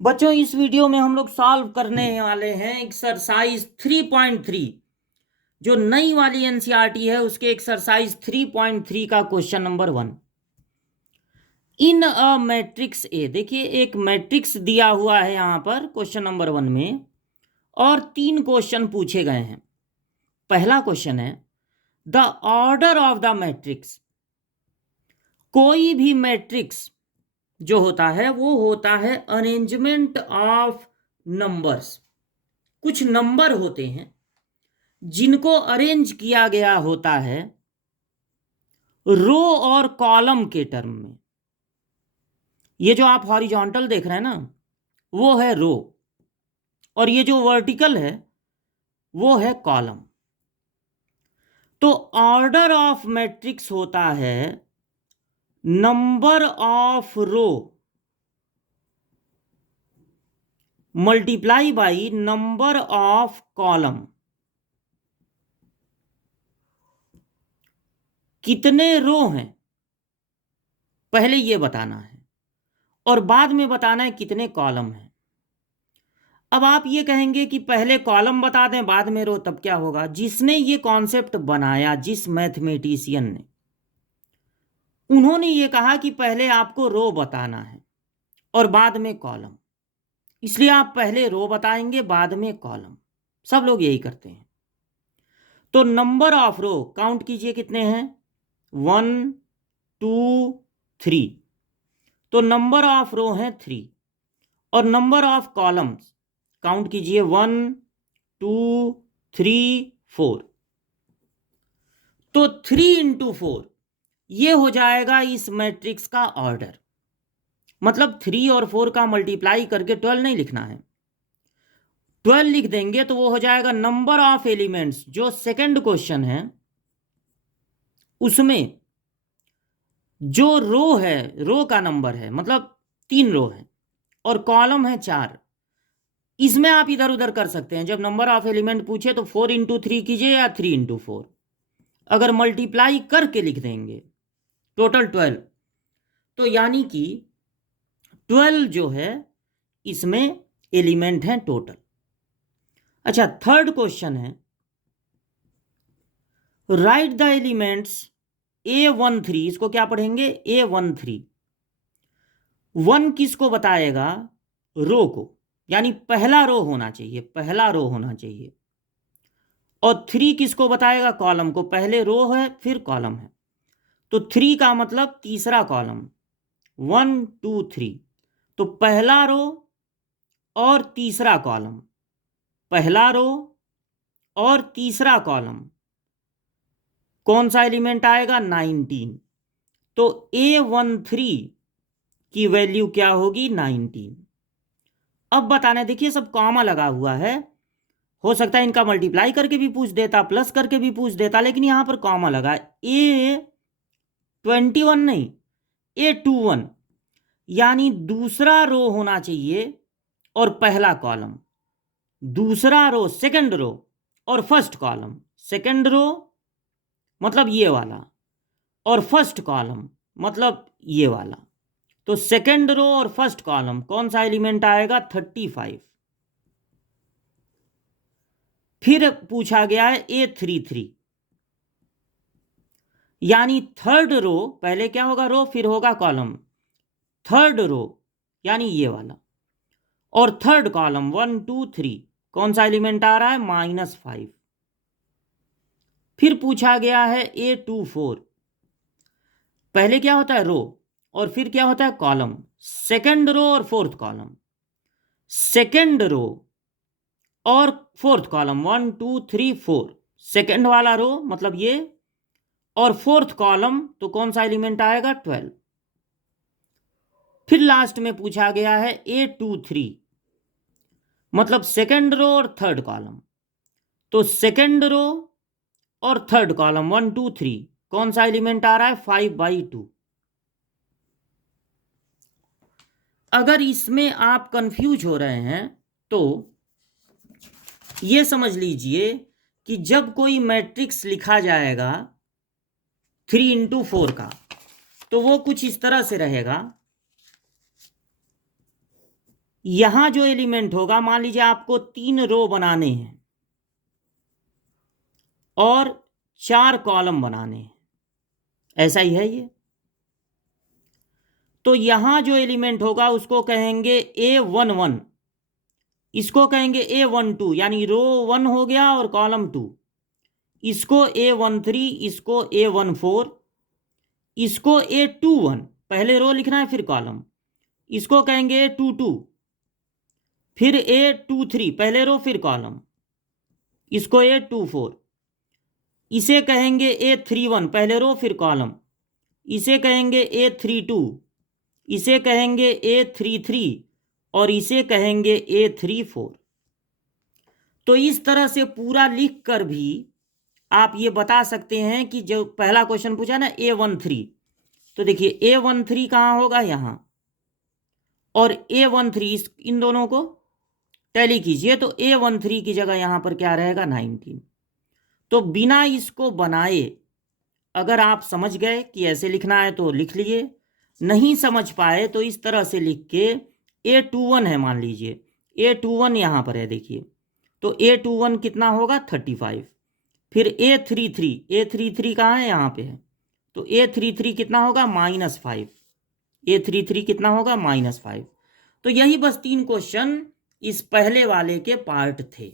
बच्चों, इस वीडियो में हम लोग सॉल्व करने वाले हैं एक्सरसाइज 3.3। जो नई वाली एनसीईआरटी है उसके एक्सरसाइज 3.3 का question number 1। In a matrix A, देखिए एक मैट्रिक्स दिया हुआ है यहाँ पर क्वेश्चन नंबर 1 में, और 3 क्वेश्चन पूछे गए हैं। पहला क्वेश्चन है the order of the matrix. कोई भी मैट्रिक्स जो होता है वो होता है अरेंजमेंट ऑफ नंबर्स। कुछ नंबर होते हैं जिनको अरेंज किया गया होता है रो और कॉलम के टर्म में। ये जो आप हॉरिजॉन्टल देख रहे हैं ना, वो है रो, और ये जो वर्टिकल है वो है कॉलम। तो ऑर्डर ऑफ मैट्रिक्स होता है number of row multiply by number of column. कितने रो हैं पहले ये बताना है, और बाद में बताना है कितने कॉलम हैं। अब आप ये कहेंगे कि पहले कॉलम बता दें बाद में रो, तब क्या होगा? जिसने ये कॉन्सेप्ट बनाया, जिस मैथमेटिशियन ने, उन्होंने ये कहा कि पहले आपको रो बताना है और बाद में कॉलम। इसलिए आप पहले रो बताएंगे बाद में कॉलम। सब लोग यही करते हैं। तो नंबर ऑफ रो काउंट कीजिए कितने हैं, 1 2 3। तो नंबर ऑफ रो है 3, और नंबर ऑफ कॉलम्स काउंट कीजिए 1 2 3 4। तो 3 इंटू 4 ये हो जाएगा इस मैट्रिक्स का ऑर्डर। मतलब 3 और 4 का मल्टीप्लाई करके 12 नहीं लिखना है, 12 लिख देंगे तो वो हो जाएगा नंबर ऑफ एलिमेंट्स। जो सेकंड क्वेश्चन है उसमें जो रो है, रो का नंबर है, मतलब 3 रो है और कॉलम है 4। इसमें आप इधर उधर कर सकते हैं। जब नंबर ऑफ एलिमेंट पूछे तो 4 इंटू 3 कीजिए या 3 इंटू 4। अगर मल्टीप्लाई करके लिख देंगे टोटल 12, तो यानी कि 12 जो है इसमें एलिमेंट हैं टोटल। अच्छा, थर्ड क्वेश्चन है राइट द एलिमेंट्स A13। इसको क्या पढ़ेंगे? A13। 1 किसको बताएगा? रो को, यानी पहला रो होना चाहिए, पहला रो होना चाहिए। और 3 किसको बताएगा? कॉलम को। पहले रो है फिर कॉलम है, तो 3 का मतलब तीसरा कॉलम, 1 2 3। तो पहला रो और तीसरा कॉलम, पहला रो और तीसरा कॉलम, कौन सा एलिमेंट आएगा? 19। तो A13 की वैल्यू क्या होगी? 19। अब बताना, देखिए सब कॉमा लगा हुआ है। हो सकता है इनका मल्टीप्लाई करके भी पूछ देता, प्लस करके भी पूछ देता, लेकिन यहां पर कॉमा लगा। A21 नहीं, A21, यानी दूसरा रो होना चाहिए और पहला कॉलम। दूसरा रो सेकंड रो और फर्स्ट कॉलम। सेकंड रो मतलब ये वाला, और फर्स्ट कॉलम मतलब ये वाला। तो सेकंड रो और फर्स्ट कॉलम कौन सा एलिमेंट आएगा? 35। फिर पूछा गया है A33, यानी थर्ड रो। पहले क्या होगा? रो, फिर होगा कॉलम। थर्ड रो यानी ये वाला, और थर्ड कॉलम 1 2 3, कौन सा एलिमेंट आ रहा है? -5। फिर पूछा गया है A24। पहले क्या होता है? रो, और फिर क्या होता है? कॉलम। सेकंड रो और फोर्थ कॉलम, सेकंड रो और फोर्थ कॉलम, 1 2 3 4। सेकंड वाला रो मतलब ये, और फोर्थ कॉलम तो कौन सा एलिमेंट आएगा? 12। फिर लास्ट में पूछा गया है A23, मतलब सेकंड रो और थर्ड कॉलम। तो सेकंड रो और थर्ड कॉलम 1 2 3, कौन सा एलिमेंट आ रहा है? 5/2। अगर इसमें आप कंफ्यूज हो रहे हैं तो ये समझ लीजिए कि जब कोई मैट्रिक्स लिखा जाएगा 3 इंटू 4 का, तो वो कुछ इस तरह से रहेगा। यहां जो एलिमेंट होगा, मान लीजिए आपको 3 रो बनाने हैं और 4 कॉलम बनाने हैं, ऐसा ही है ये। तो यहां जो एलिमेंट होगा उसको कहेंगे A11, इसको कहेंगे A12, यानी रो 1 हो गया और कॉलम 2। इसको A13, इसको A14, इसको A21, पहले रो लिखना है फिर कॉलम। इसको कहेंगे A22, फिर A23, पहले रो फिर कॉलम। इसको A24, इसे कहेंगे A31, पहले रो फिर कॉलम। इसे कहेंगे A32, इसे कहेंगे A33 और इसे कहेंगे A34। तो इस तरह से पूरा लिख कर भी आप ये बता सकते हैं कि जो पहला क्वेश्चन पूछा ना A13, तो देखिए A13 कहाँ होगा, यहाँ, और A13 इन दोनों को टैली कीजिए तो A13 की जगह यहाँ पर क्या रहेगा, 19। तो बिना इसको बनाए अगर आप समझ गए कि ऐसे लिखना है तो लिख लिए, नहीं समझ पाए तो इस तरह से लिख के A21 है, मान लीजिए A21 यहाँ पर है, देखिए तो A21 कितना होगा, 35। फिर A33 कहाँ है, यहाँ पे है, तो A33 कितना होगा, -5। A33 कितना होगा, -5। तो यही बस 3 क्वेश्चन इस पहले वाले के पार्ट थे।